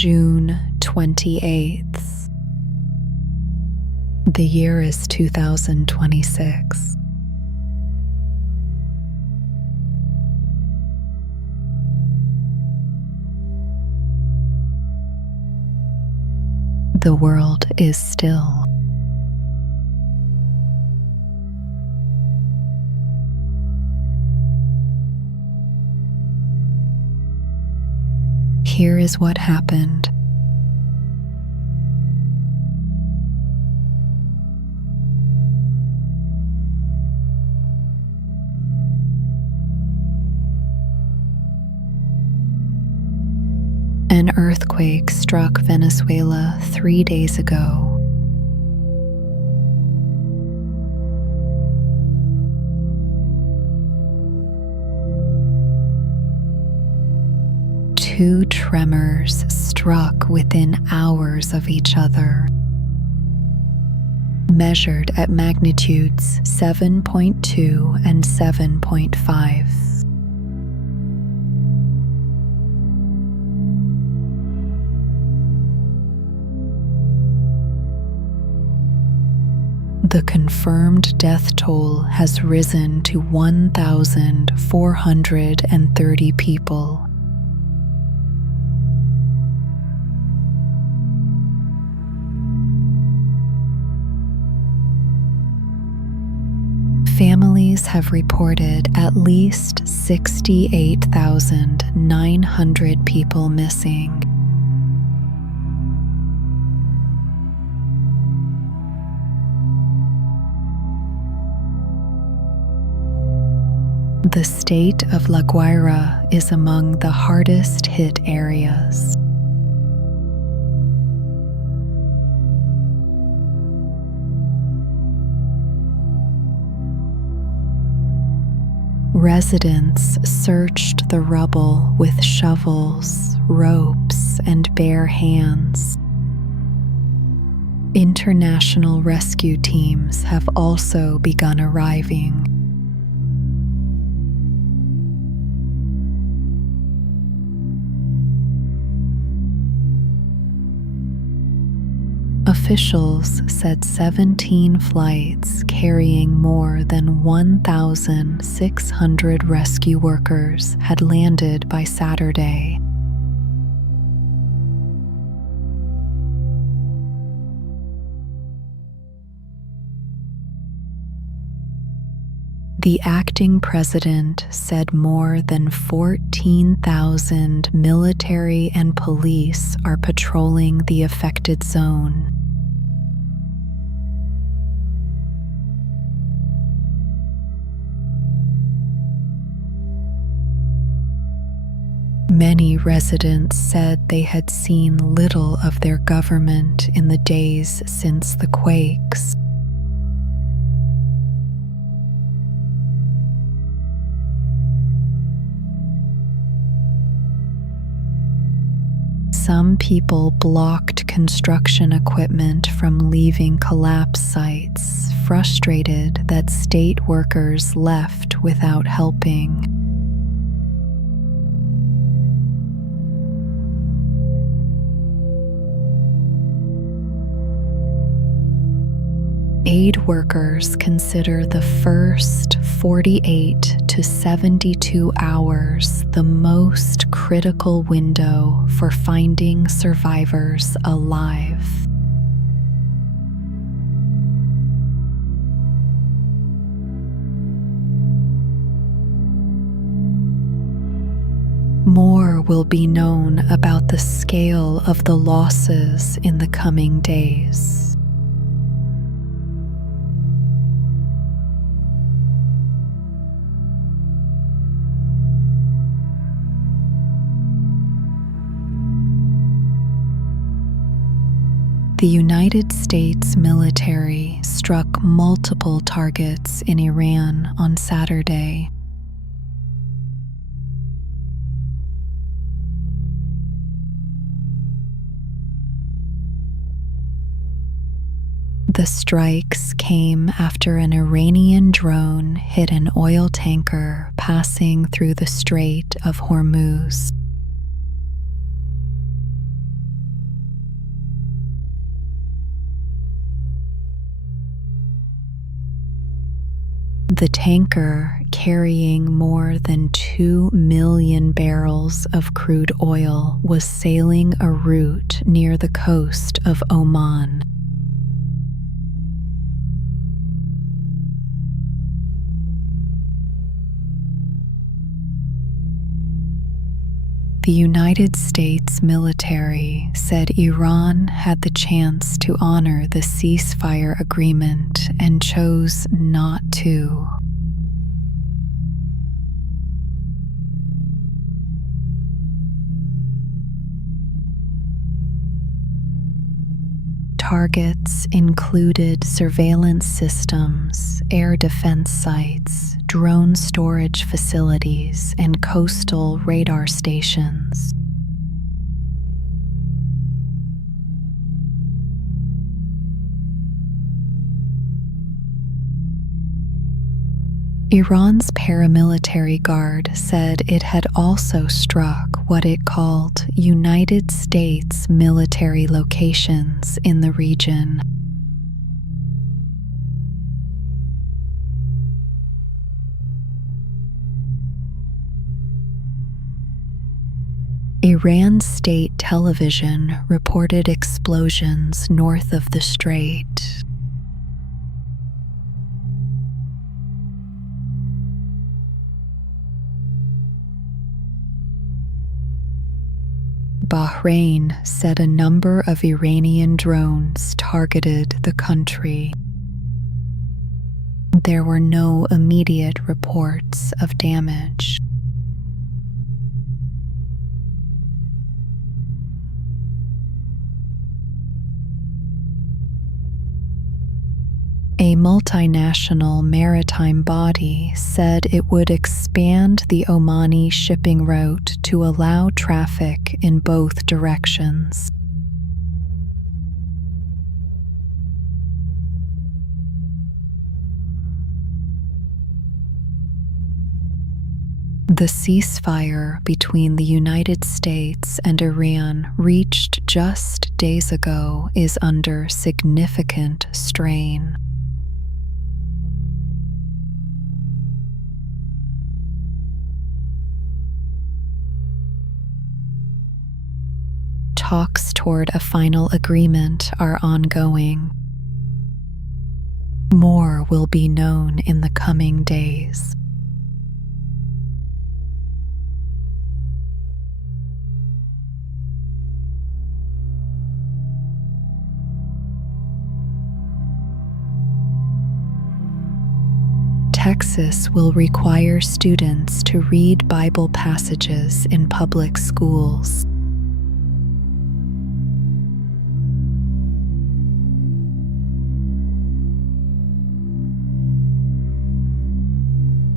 June 28th. The year is 2026. The world is still. Here is what happened. An earthquake struck Venezuela 3 days ago. Two tremors struck within hours of each other, measured at magnitudes 7.2 and 7.5. The confirmed death toll has risen to 1,430 people. Families have reported at least 68,900 people missing. The state of La Guaira is among the hardest hit areas. Residents searched the rubble with shovels, ropes, and bare hands. International rescue teams have also begun arriving. Officials said 17 flights carrying more than 1,600 rescue workers had landed by Saturday. The acting president said more than 14,000 military and police are patrolling the affected zone. Many residents said they had seen little of their government in the days since the quakes. Some people blocked construction equipment from leaving collapse sites, frustrated that state workers left without helping. Aid workers consider the first 48 to 72 hours the most critical window for finding survivors alive. More will be known about the scale of the losses in the coming days. The United States military struck multiple targets in Iran on Saturday. The strikes came after an Iranian drone hit an oil tanker passing through the Strait of Hormuz. The tanker, carrying more than 2 million barrels of crude oil, was sailing a route near the coast of Oman. The United States military said Iran had the chance to honor the ceasefire agreement and chose not to. Targets included surveillance systems, air defense sites, drone storage facilities, and coastal radar stations. Iran's paramilitary guard said it had also struck what it called United States military locations in the region. Iran's state television reported explosions north of the strait. Bahrain said a number of Iranian drones targeted the country. There were no immediate reports of damage. A multinational maritime body said it would expand the Omani shipping route to allow traffic in both directions. The ceasefire between the United States and Iran, reached just days ago, is under significant strain. Talks toward a final agreement are ongoing. More will be known in the coming days. Texas will require students to read Bible passages in public schools.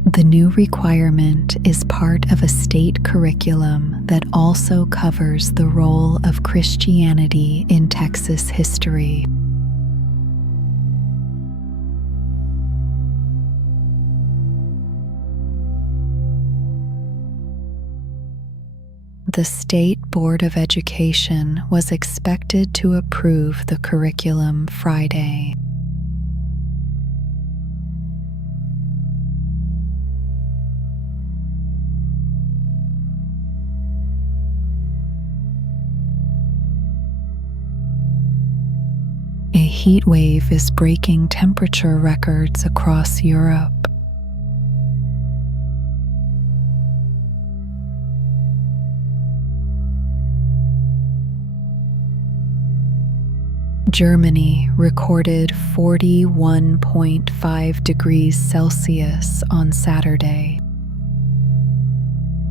The new requirement is part of a state curriculum that also covers the role of Christianity in Texas history. The State Board of Education was expected to approve the curriculum Friday. A heatwave is breaking temperature records across Europe. Germany recorded 41.5 degrees Celsius on Saturday,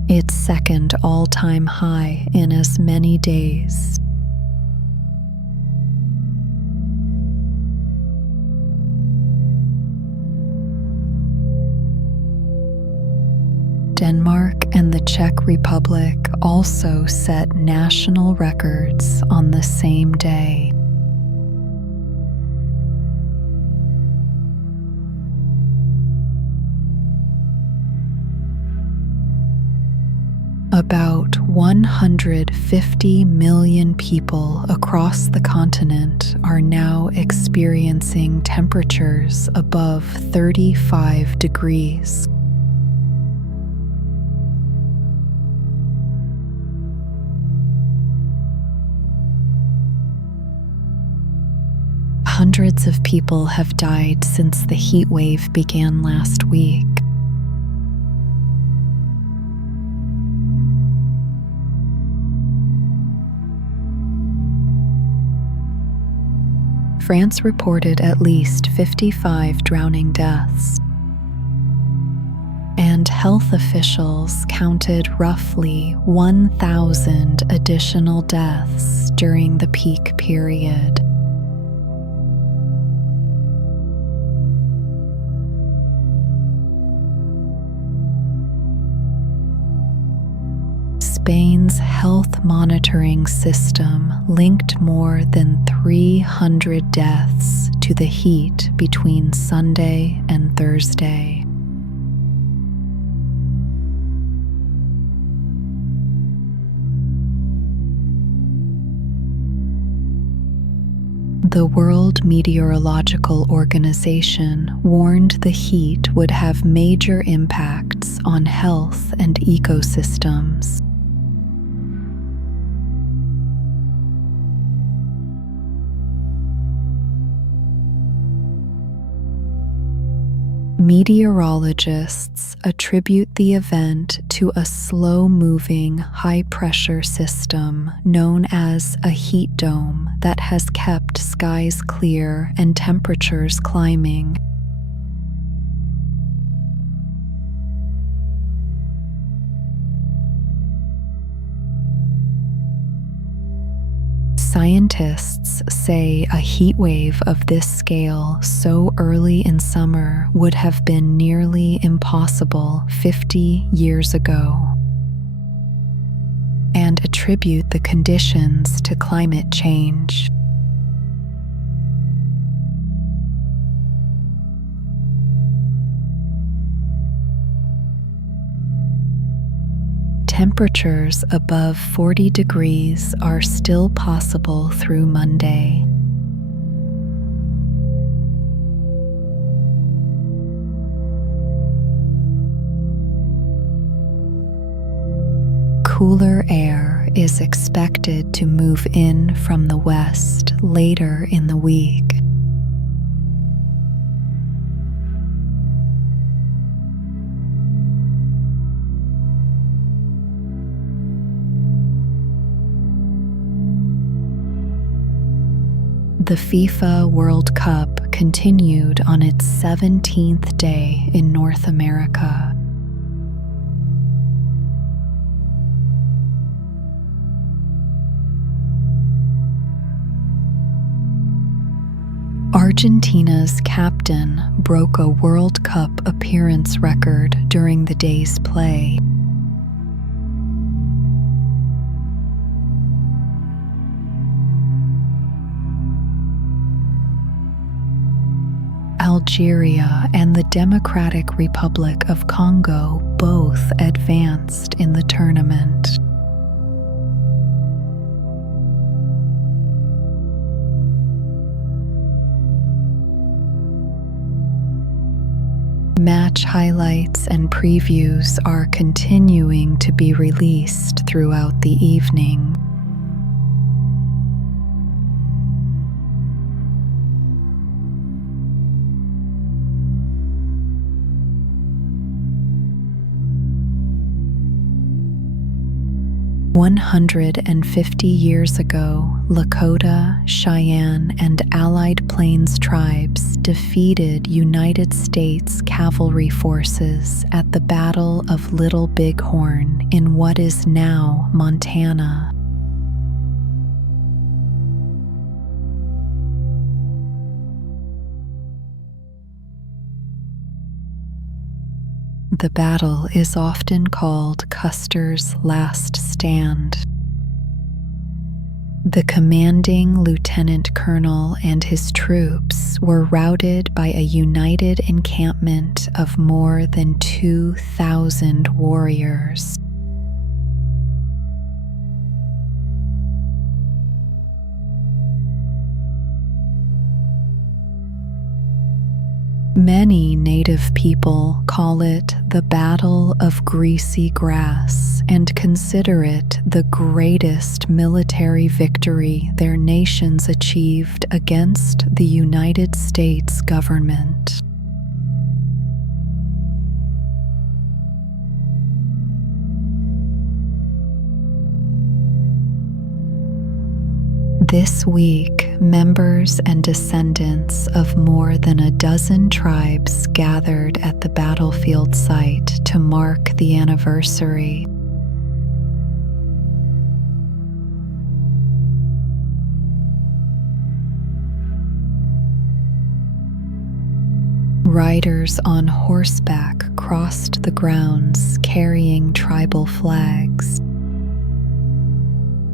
its second all-time high in as many days. Denmark and the Czech Republic also set national records on the same day. About 150 million people across the continent are now experiencing temperatures above 35 degrees. Hundreds of people have died since the heat wave began last week. France reported at least 55 drowning deaths, and health officials counted roughly 1,000 additional deaths during the peak period. Spain's health monitoring system linked more than 300 deaths to the heat between Sunday and Thursday. The World Meteorological Organization warned the heat would have major impacts on health and ecosystems. Meteorologists attribute the event to a slow-moving, high-pressure system known as a heat dome that has kept skies clear and temperatures climbing. Scientists say a heat wave of this scale so early in summer would have been nearly impossible 50 years ago, and attribute the conditions to climate change. Temperatures above 40 degrees are still possible through Monday. Cooler air is expected to move in from the west later in the week. The FIFA World Cup continued on its 17th day in North America. Argentina's captain broke a World Cup appearance record during the day's play. Algeria and the Democratic Republic of Congo both advanced in the tournament. Match highlights and previews are continuing to be released throughout the evening. "150 years ago, Lakota, Cheyenne, and Allied Plains tribes defeated United States cavalry forces at the Battle of Little Bighorn in what is now Montana. The battle is often called Custer's Last Stand. The commanding lieutenant colonel and his troops were routed by a united encampment of more than 2,000 warriors. Many native people call it the Battle of Greasy Grass and consider it the greatest military victory their nations achieved against the United States government. This week, members and descendants of more than a dozen tribes gathered at the battlefield site to mark the anniversary. Riders on horseback crossed the grounds carrying tribal flags.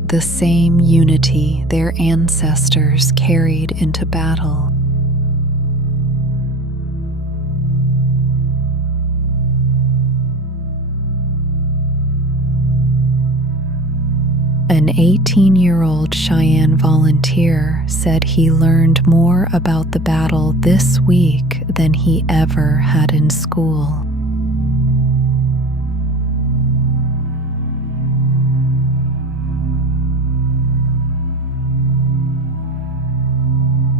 The same unity their ancestors carried into battle. An 18-year-old Cheyenne volunteer said he learned more about the battle this week than he ever had in school.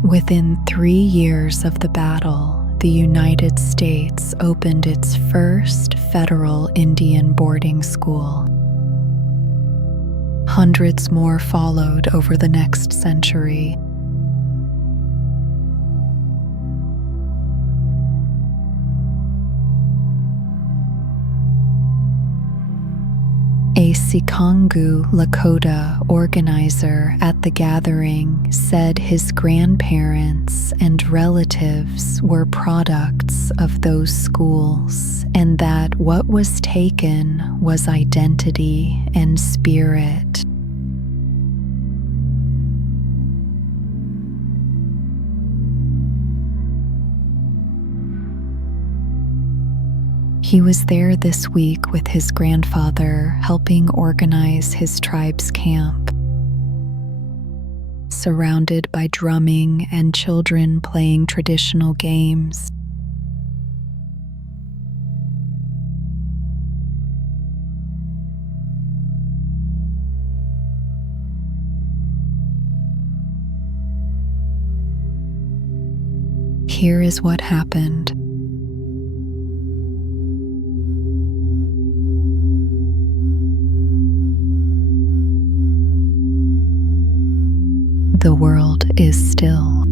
Within 3 years of the battle, the United States opened its first federal Indian boarding school. Hundreds more followed over the next century. A Sikangu Lakota organizer at the gathering said his grandparents and relatives were products of those schools, and that what was taken was identity and spirit. He was there this week with his grandfather, helping organize his tribe's camp. Surrounded by drumming and children playing traditional games. Here is what happened. The world is still.